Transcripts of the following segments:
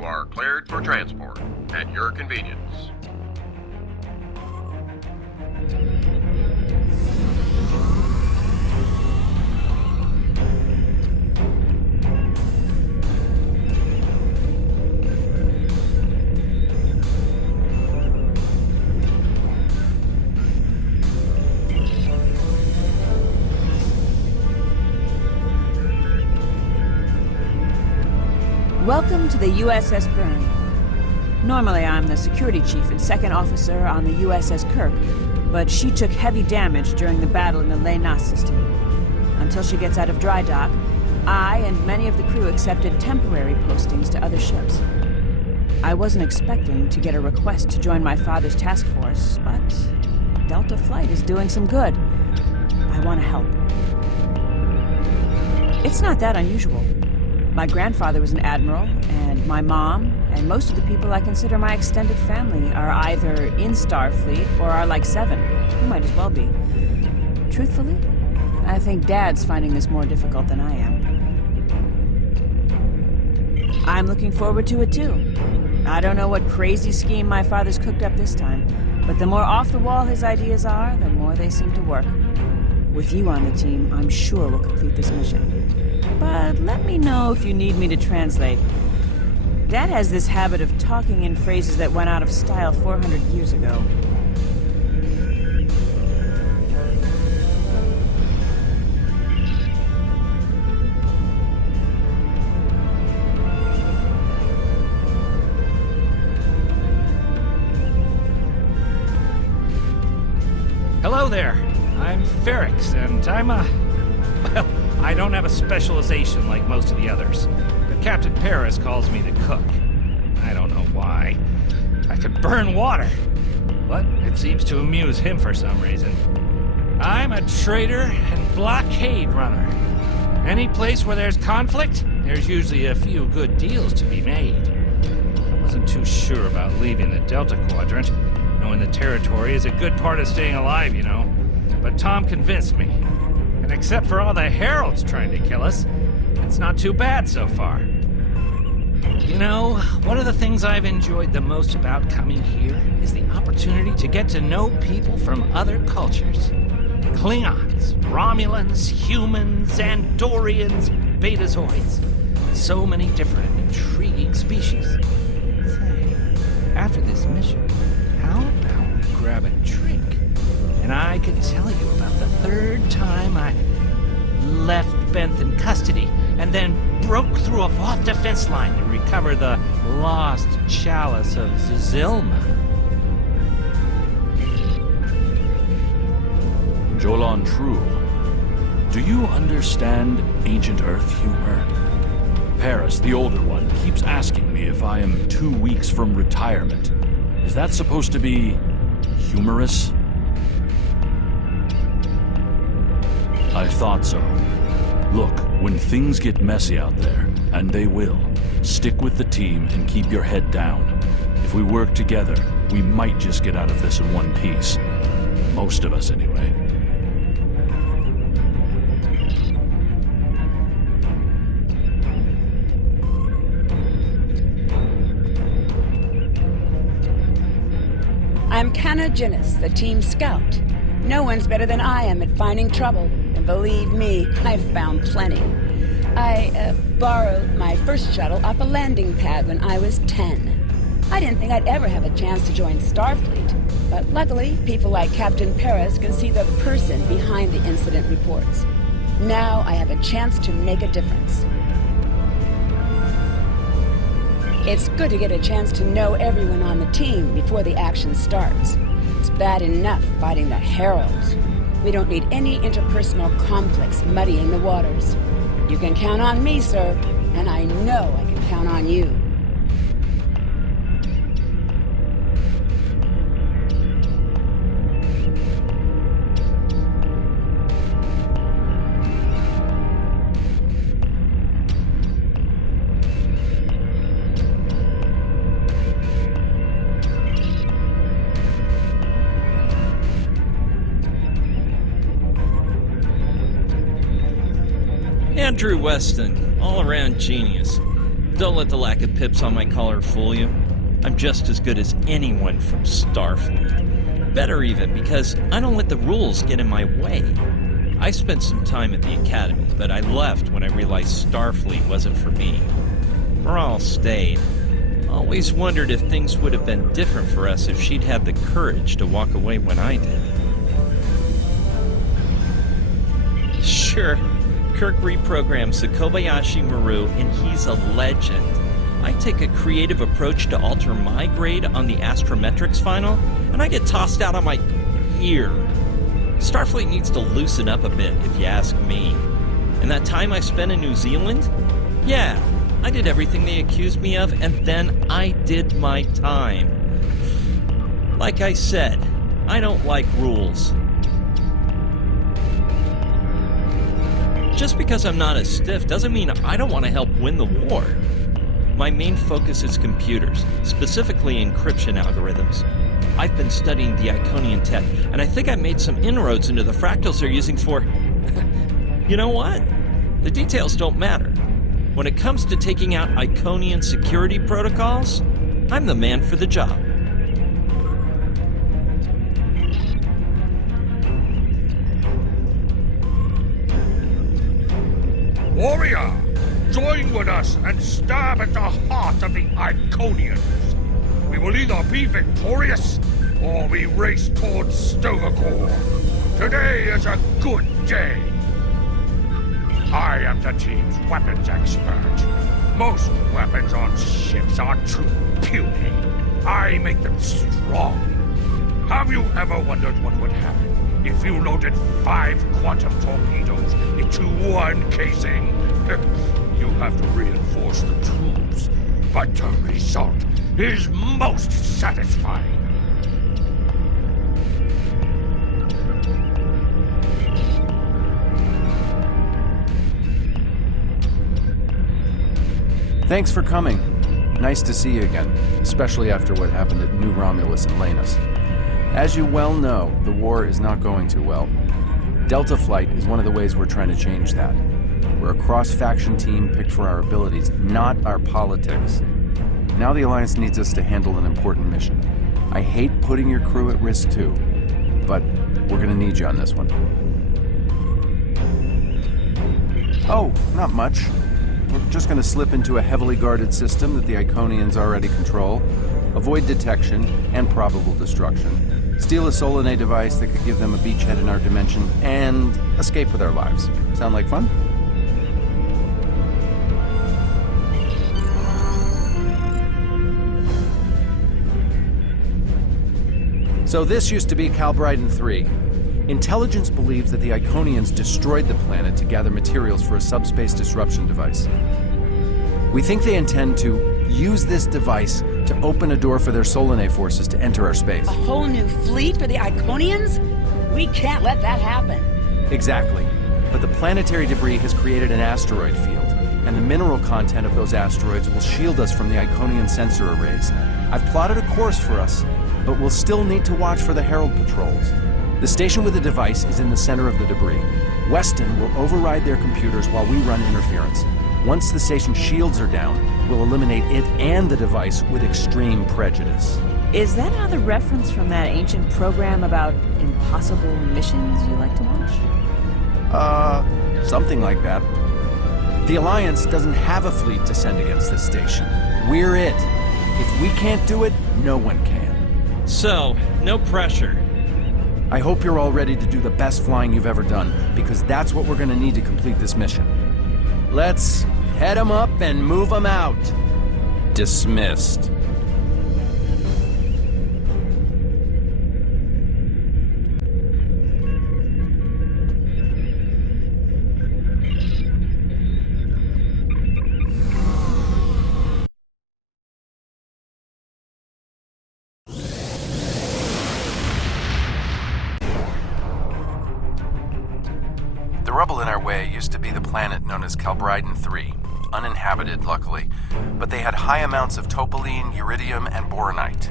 You are cleared for transport at your convenience. Welcome to the USS Byrne. Normally I'm the security chief and second officer on the USS Kirk, but she took heavy damage during the battle in the Lena system. Until she gets out of dry dock, I and many of the crew accepted temporary postings to other ships. I wasn't expecting to get a request to join my father's task force, but Delta Flight is doing some good. I want to help. It's not that unusual. My grandfather was an admiral, and my mom, and most of the people I consider my extended family are either in Starfleet or are like Seven, who might as well be. Truthfully, I think Dad's finding this more difficult than I am. I'm looking forward to it too. I don't know what crazy scheme my father's cooked up this time, but the more off the wall his ideas are, the more they seem to work. With you on the team, I'm sure we'll complete this mission. But let me know if you need me to translate. Dad has this habit of talking in phrases that went out of style 400 years ago. Hello there. I'm Ferrix, and well, I don't have a specialization like most of the others, but Captain Paris calls me the cook. I don't know why. I could burn water, but it seems to amuse him for some reason. I'm a trader and blockade runner. Any place where there's conflict, there's usually a few good deals to be made. I wasn't too sure about leaving the Delta Quadrant. Knowing the territory is a good part of staying alive, you know. But Tom convinced me. And except for all the heralds trying to kill us, it's not too bad so far. You know, one of the things I've enjoyed the most about coming here is the opportunity to get to know people from other cultures. Klingons, Romulans, humans, Andorians, Betazoids. So many different, intriguing species. Say, after this mission, how about we grab a drink? And I could tell you about the third time I left Benth in custody and then broke through a Voth defense line to recover the lost chalice of Zilma. Jolan True, do you understand ancient Earth humor? Paris, the older one, keeps asking me if I am 2 weeks from retirement. Is that supposed to be humorous? I thought so. Look, when things get messy out there, and they will, stick with the team and keep your head down. If we work together, we might just get out of this in one piece. Most of us, anyway. I'm Canna Ginnis, the team scout. No one's better than I am at finding trouble. And believe me, I've found plenty. I borrowed my first shuttle off a landing pad when I was 10. I didn't think I'd ever have a chance to join Starfleet, but luckily, people like Captain Paris can see the person behind the incident reports. Now I have a chance to make a difference. It's good to get a chance to know everyone on the team before the action starts. It's bad enough fighting the heralds. We don't need any interpersonal conflicts muddying the waters. You can count on me, sir, and I know I can count on you. Andrew Weston, all-around genius. Don't let the lack of pips on my collar fool you. I'm just as good as anyone from Starfleet. Better even, because I don't let the rules get in my way. I spent some time at the Academy, but I left when I realized Starfleet wasn't for me. Morale stayed. Always wondered if things would have been different for us if she'd had the courage to walk away when I did. Sure, Kirk reprograms the Kobayashi Maru, and he's a legend. I take a creative approach to alter my grade on the astrometrics final, and I get tossed out on my ear. Starfleet needs to loosen up a bit, if you ask me. And that time I spent in New Zealand? Yeah, I did everything they accused me of, and then I did my time. Like I said, I don't like rules. Just because I'm not as stiff doesn't mean I don't want to help win the war. My main focus is computers, specifically encryption algorithms. I've been studying the Iconian tech, and I think I made some inroads into the fractals they're using for... You know what? The details don't matter. When it comes to taking out Iconian security protocols, I'm the man for the job. Warrior, join with us and stab at the heart of the Iconians. We will either be victorious, or we race towards Stovacor. Today is a good day. I am the team's weapons expert. Most weapons on ships are too puny. I make them strong. Have you ever wondered what would happen if you loaded 5 quantum torpedoes into one casing? You have to reinforce the tubes, but the result is most satisfying. Thanks for coming. Nice to see you again, especially after what happened at New Romulus and Lanus. As you well know, the war is not going too well. Delta Flight is one of the ways we're trying to change that. We're a cross-faction team picked for our abilities, not our politics. Now the Alliance needs us to handle an important mission. I hate putting your crew at risk too, but we're gonna need you on this one. Oh, not much. We're just gonna slip into a heavily guarded system that the Iconians already control, avoid detection and probable destruction, steal a Solanae device that could give them a beachhead in our dimension, and escape with our lives. Sound like fun? So this used to be Calbryden 3. Intelligence believes that the Iconians destroyed the planet to gather materials for a subspace disruption device. We think they intend to use this device to open a door for their Solanae forces to enter our space. A whole new fleet for the Iconians? We can't let that happen. Exactly. But the planetary debris has created an asteroid field, and the mineral content of those asteroids will shield us from the Iconian sensor arrays. I've plotted a course for us, but we'll still need to watch for the Herald patrols. The station with the device is in the center of the debris. Weston will override their computers while we run interference. Once the station's shields are down, we'll eliminate it and the device with extreme prejudice. Is that another reference from that ancient program about impossible missions you like to watch? Something like that. The Alliance doesn't have a fleet to send against this station. We're it. If we can't do it, no one can. So, no pressure. I hope you're all ready to do the best flying you've ever done, because that's what we're gonna need to complete this mission. Let's head them up and move them out. Dismissed. The rubble in our way used to be the planet known as Calbryden 3, uninhabited, luckily, but they had high amounts of topoline, uridium, and boronite.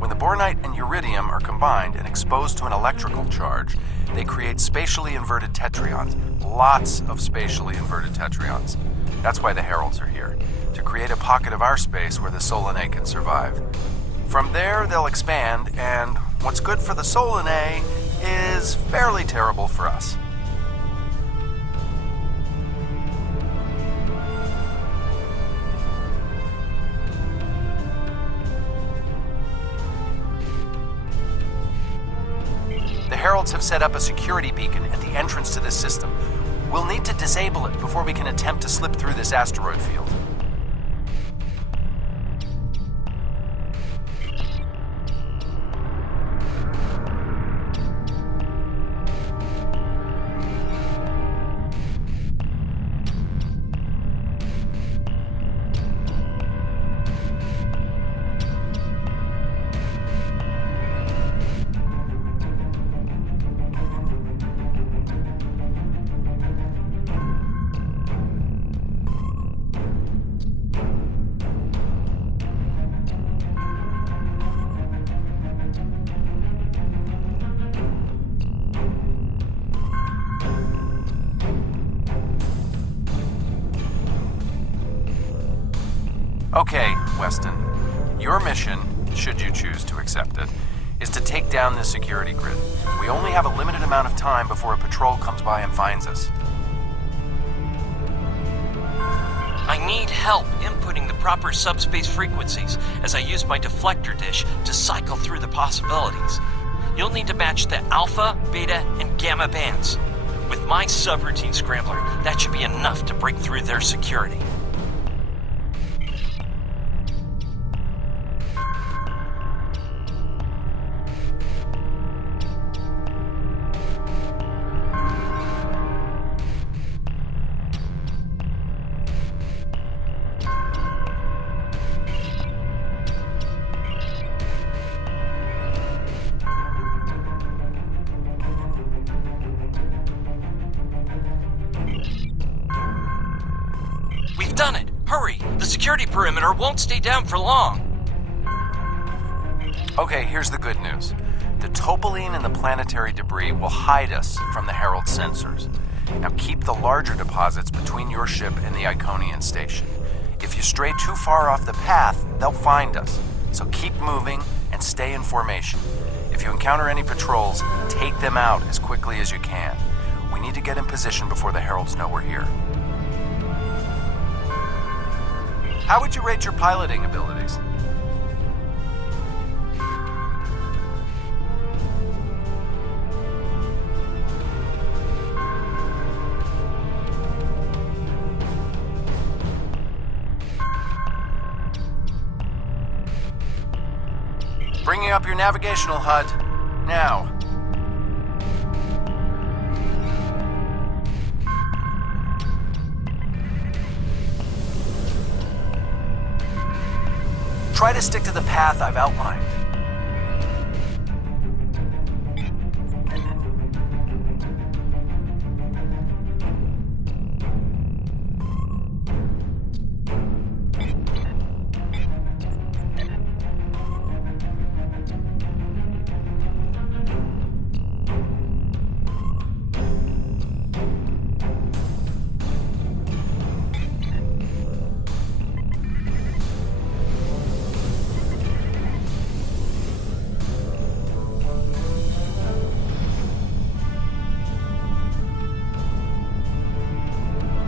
When the boronite and uridium are combined and exposed to an electrical charge, they create spatially inverted tetraons, lots of spatially inverted tetraons. That's why the Heralds are here, to create a pocket of our space where the Solanae can survive. From there, they'll expand, and what's good for the Solanae is fairly terrible for us. The Heralds have set up a security beacon at the entrance to this system. We'll need to disable it before we can attempt to slip through this asteroid field. Okay, Weston. Your mission, should you choose to accept it, is to take down this security grid. We only have a limited amount of time before a patrol comes by and finds us. I need help inputting the proper subspace frequencies as I use my deflector dish to cycle through the possibilities. You'll need to match the alpha, beta, and gamma bands. With my subroutine scrambler, that should be enough to break through their security. We've done it! Hurry! The security perimeter won't stay down for long! Okay, here's the good news. The topoline and the planetary debris will hide us from the Herald sensors. Now keep the larger deposits between your ship and the Iconian station. If you stray too far off the path, they'll find us. So keep moving and stay in formation. If you encounter any patrols, take them out as quickly as you can. We need to get in position before the Heralds know we're here. How would you rate your piloting abilities? Bringing up your navigational HUD. Now. Try to stick to the path I've outlined.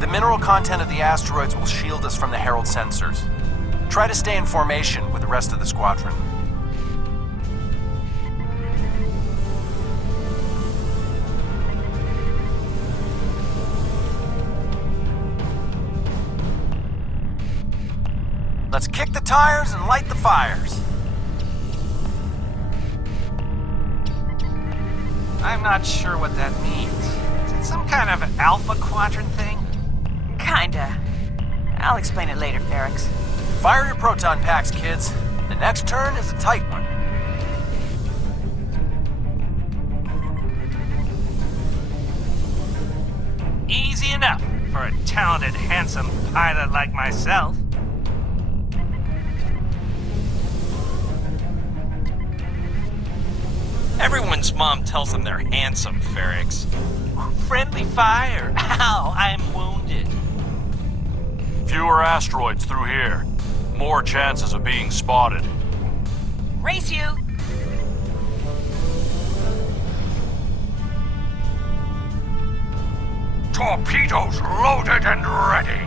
The mineral content of the asteroids will shield us from the Herald sensors. Try to stay in formation with the rest of the squadron. Let's kick the tires and light the fires. I'm not sure what that means. Is it some kind of alpha quadrant thing? Kinda. I'll explain it later, Ferrix. Fire your proton packs, kids. The next turn is a tight one. Easy enough for a talented, handsome pilot like myself. Everyone's mom tells them they're handsome, Ferrix. Friendly fire! Ow, I'm wounded. Fewer asteroids through here. More chances of being spotted. Race you! Torpedoes loaded and ready!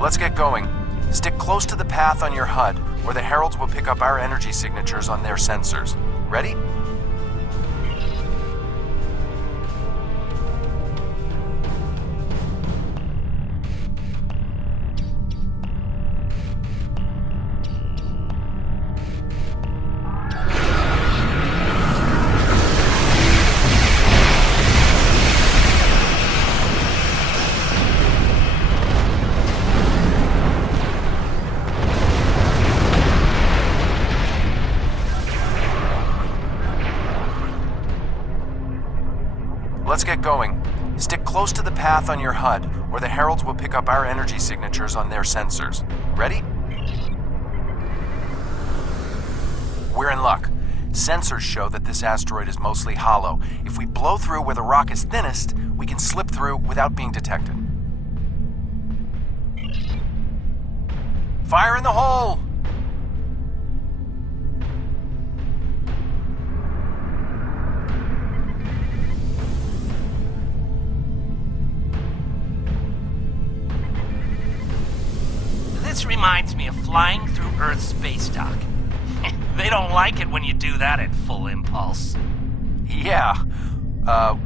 Let's get going. Stick close to the path on your HUD, or the heralds will pick up our energy signatures on their sensors. Ready? Let's get going. Stick close to the path on your HUD, or the heralds will pick up our energy signatures on their sensors. Ready? We're in luck. Sensors show that this asteroid is mostly hollow. If we blow through where the rock is thinnest, we can slip through without being detected. Fire in the hole! This reminds me of flying through Earth's space dock. They don't like it when you do that at full impulse. Yeah.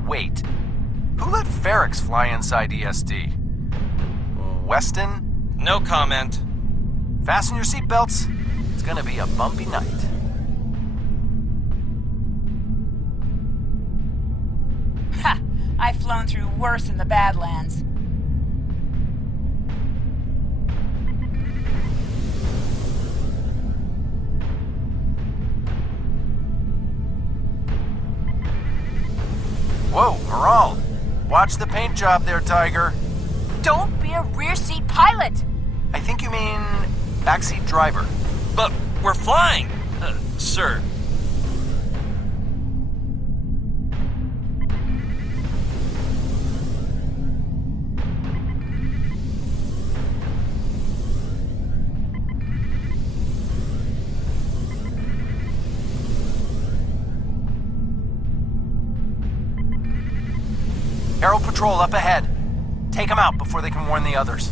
Wait. Who let Ferrex fly inside ESD? Weston? No comment. Fasten your seatbelts. It's gonna be a bumpy night. Ha! I've flown through worse in the Badlands. Whoa, Moral! Watch the paint job there, Tiger. Don't be a rear seat pilot! I think you mean backseat driver. But we're flying, sir. Herald Patrol up ahead. Take them out before they can warn the others.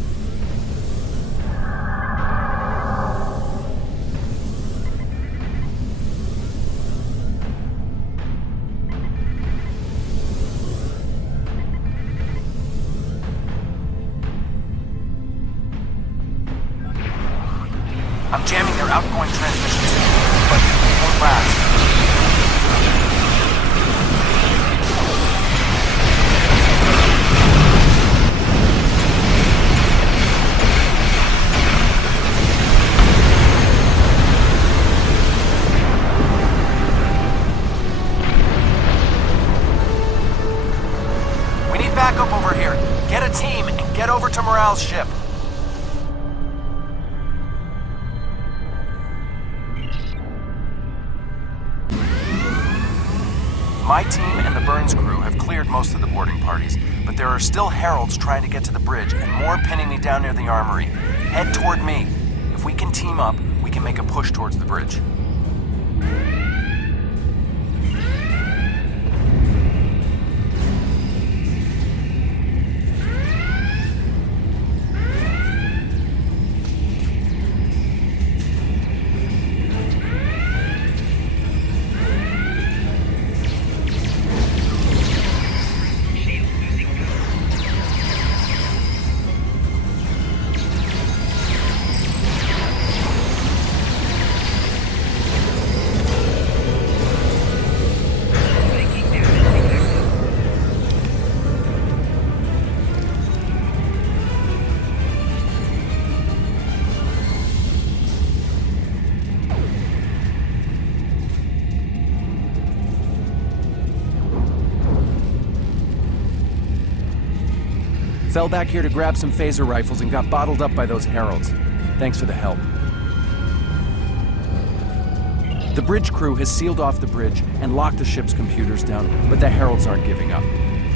I'm jamming their outgoing transmissions, but it won't last. We need backup over here. Get a team and get over to Morale's ship. My team and the Burns crew have cleared most of the boarding parties, but there are still heralds trying to get to the bridge and more pinning me down near the armory. Head toward me. If we can team up, we can make a push towards the bridge. Fell back here to grab some phaser rifles and got bottled up by those heralds. Thanks for the help. The bridge crew has sealed off the bridge and locked the ship's computers down, but the heralds aren't giving up.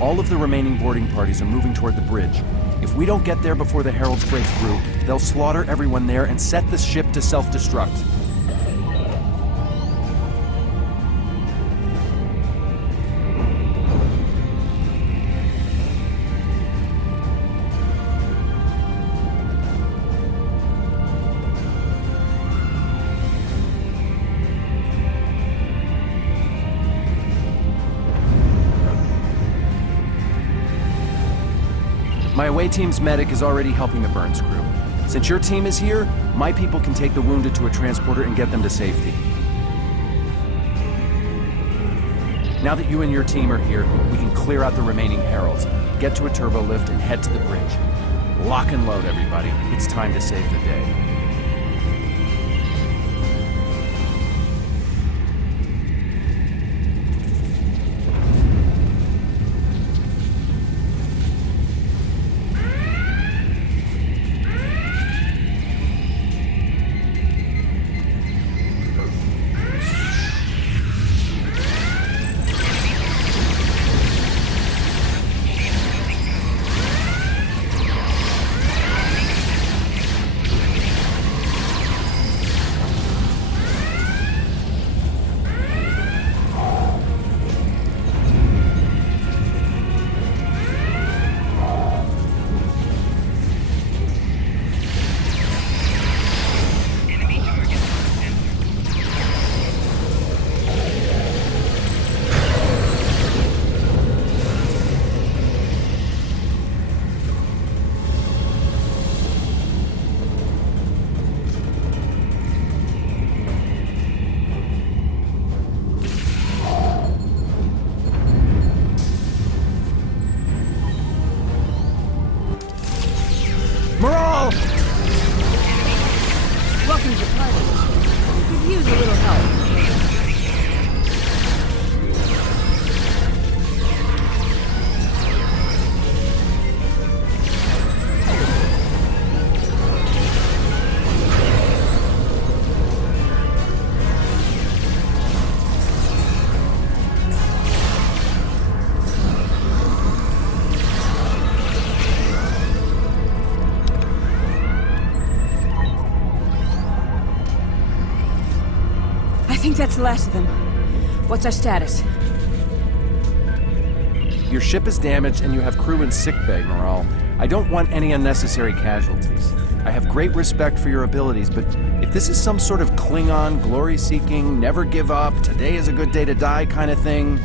All of the remaining boarding parties are moving toward the bridge. If we don't get there before the Heralds break through, they'll slaughter everyone there and set the ship to self-destruct. My away team's medic is already helping the burns crew. Since your team is here, my people can take the wounded to a transporter and get them to safety. Now that you and your team are here, we can clear out the remaining Heralds, get to a turbo lift, and head to the bridge. Lock and load, everybody. It's time to save the day. Welcome to the party. We could use a little help. I think that's the last of them. What's our status? Your ship is damaged and you have crew in sickbay, Morale. I don't want any unnecessary casualties. I have great respect for your abilities, but if this is some sort of Klingon, glory-seeking, never give up, today is a good day to die kind of thing...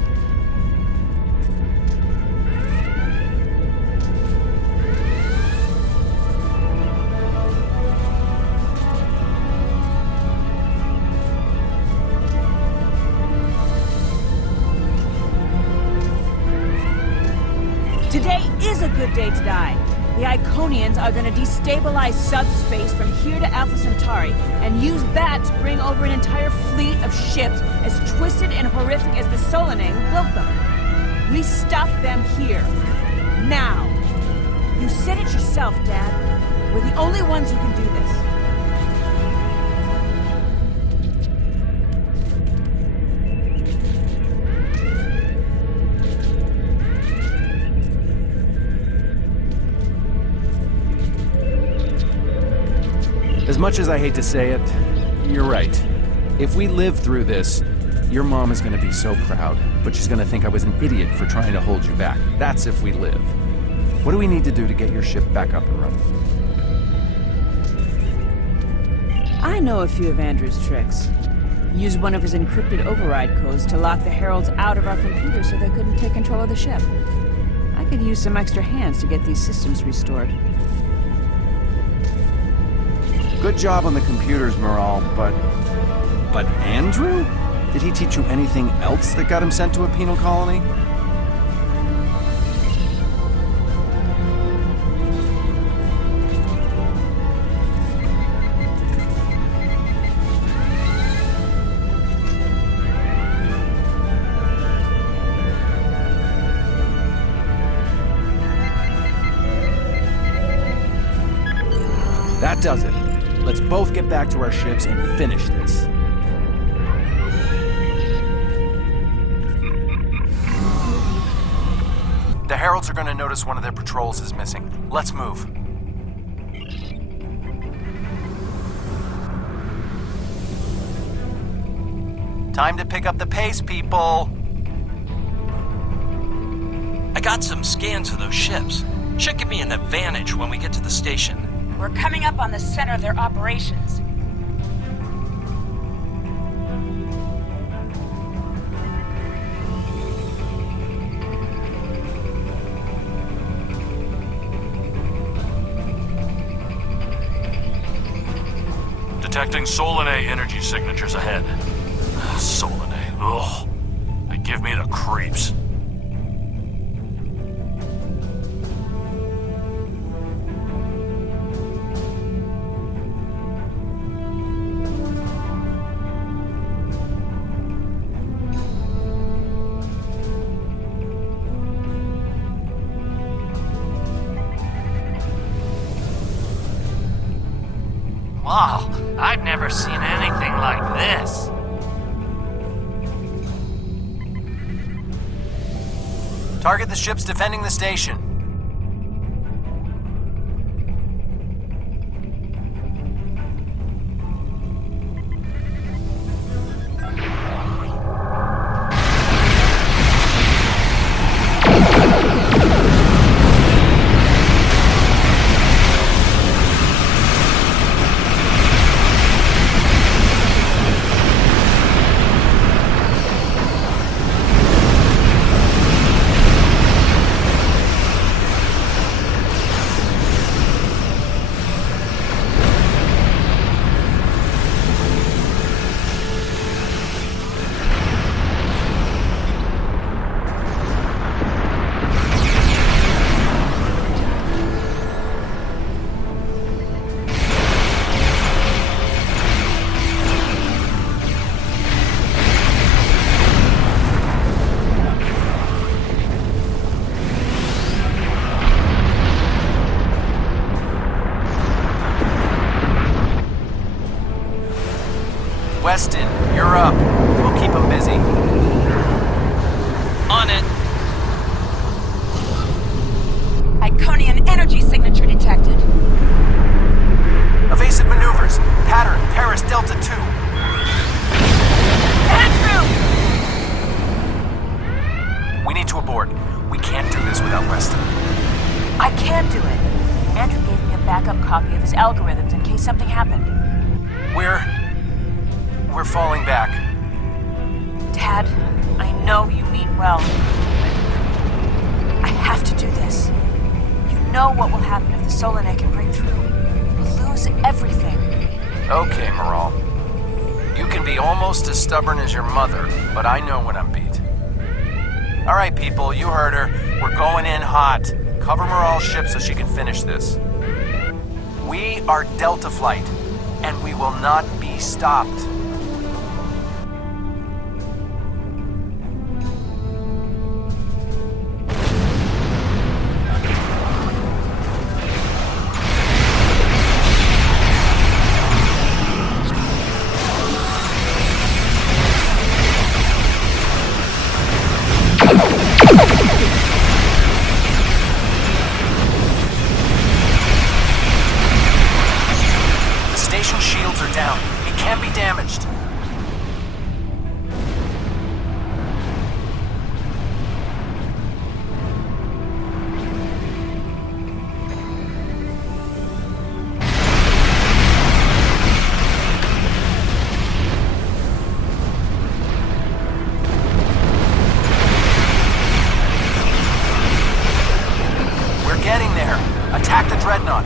Today is a good day to die. The Iconians are going to destabilize subspace from here to Alpha Centauri and use that to bring over an entire fleet of ships as twisted and horrific as the Solanae who built them. We stop them here. Now. You said it yourself, Dad. We're the only ones who can do this. As much as I hate to say it, you're right. If we live through this, your mom is going to be so proud, but she's going to think I was an idiot for trying to hold you back. That's if we live. What do we need to do to get your ship back up and running? I know a few of Andrew's tricks. Used one of his encrypted override codes to lock the Heralds out of our computer so they couldn't take control of the ship. I could use some extra hands to get these systems restored. Good job on the computers, Morale, but Andrew? Did he teach you anything else that got him sent to a penal colony? That does it. Let's both get back to our ships and finish this. The Heralds are gonna notice one of their patrols is missing. Let's move. Time to pick up the pace, people! I got some scans of those ships. Should give me an advantage when we get to the station. We're coming up on the center of their operations. Detecting Solanae energy signatures ahead. Solanae, ugh. They give me the creeps. Wow, I've never seen anything like this. Target the ships defending the station. Weston, you're up. We'll keep them busy. On it. Iconian energy signature detected. Evasive maneuvers. Pattern, Paris Delta 2. Andrew! We need to abort. We can't do this without Weston. I can do it. Andrew gave me a backup copy of his algorithms in case something happened. We're falling back. Dad, I know you mean well. I have to do this. You know what will happen if the Solanae can break through. We'll lose everything. Okay, Moral. You can be almost as stubborn as your mother, but I know when I'm beat. All right, people, you heard her. We're going in hot. Cover Moral's ship so she can finish this. We are Delta Flight, and we will not be stopped. Station shields are down. It can be damaged. We're getting there. Attack the Dreadnought.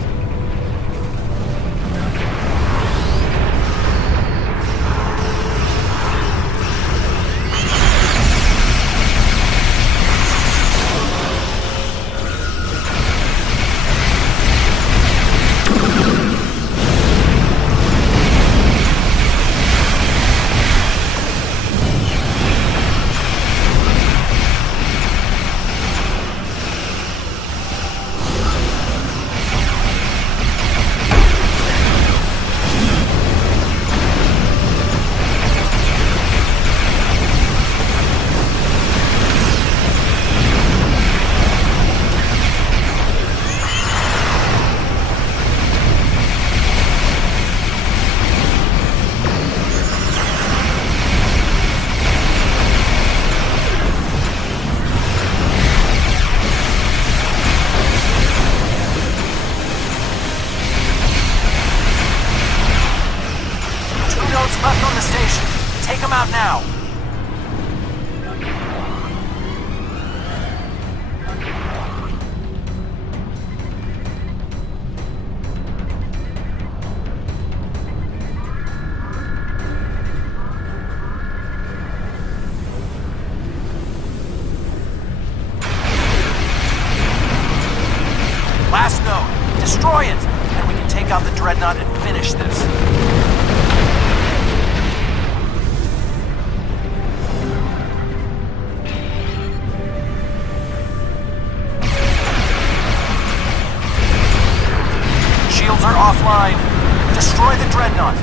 Last node. Destroy it! And we can take out the Dreadnought and finish this. Shields are offline. Destroy the Dreadnought.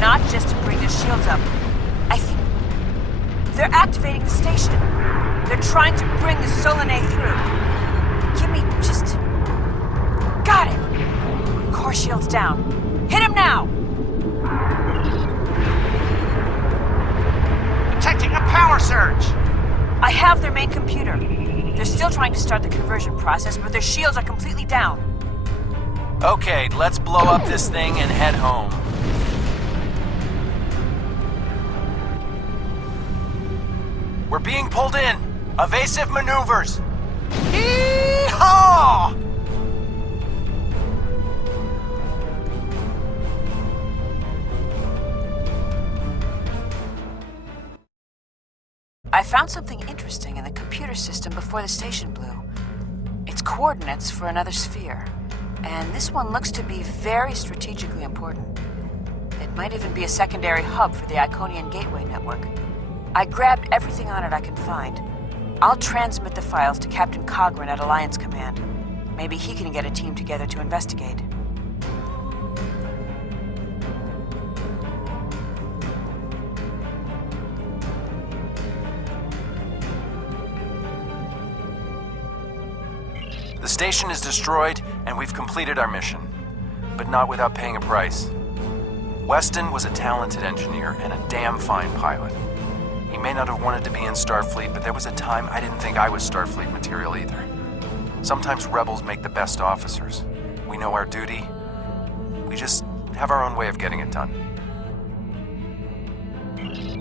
Not just to bring the shields up. I think they're activating the station. They're trying to bring the Solanae through. Give me just... Got it! Core shields down. Hit him now! Detecting a power surge! I have their main computer. They're still trying to start the conversion process, but their shields are completely down. Okay, let's blow up this thing and head home. We're being pulled in. Evasive maneuvers. Yee-haw! I found something interesting in the computer system before the station blew. It's coordinates for another sphere. And this one looks to be very strategically important. It might even be a secondary hub for the Iconian Gateway network. I grabbed everything on it I can find. I'll transmit the files to Captain Cogran at Alliance Command. Maybe he can get a team together to investigate. The station is destroyed, and we've completed our mission. But not without paying a price. Weston was a talented engineer and a damn fine pilot. He may not have wanted to be in Starfleet, but there was a time I didn't think I was Starfleet material either. Sometimes rebels make the best officers. We know our duty. We just have our own way of getting it done.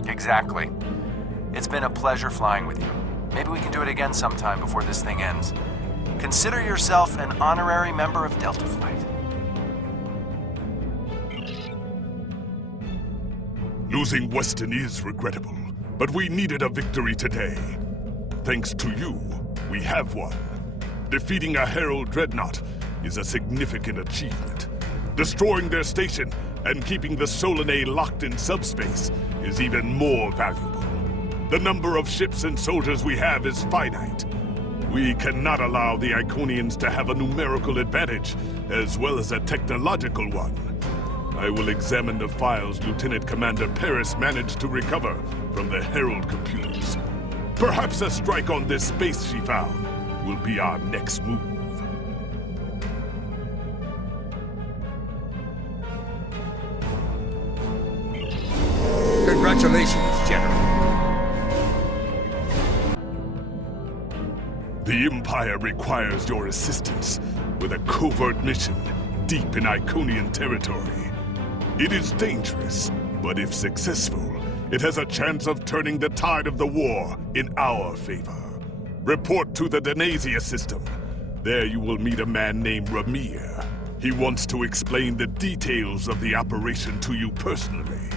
Exactly. It's been a pleasure flying with you. Maybe we can do it again sometime before this thing ends. Consider yourself an honorary member of Delta Flight. Losing Weston is regrettable, but we needed a victory today. Thanks to you, we have one. Defeating a Herald Dreadnought is a significant achievement. Destroying their station and keeping the Solanae locked in subspace is even more valuable. The number of ships and soldiers we have is finite. We cannot allow the Iconians to have a numerical advantage, as well as a technological one. I will examine the files Lieutenant Commander Paris managed to recover from the Herald computers. Perhaps a strike on this space she found will be our next move. Congratulations, General. The Empire requires your assistance with a covert mission deep in Iconian territory. It is dangerous, but if successful, it has a chance of turning the tide of the war in our favor. Report to the Denasia system. There you will meet a man named Ramir. He wants to explain the details of the operation to you personally.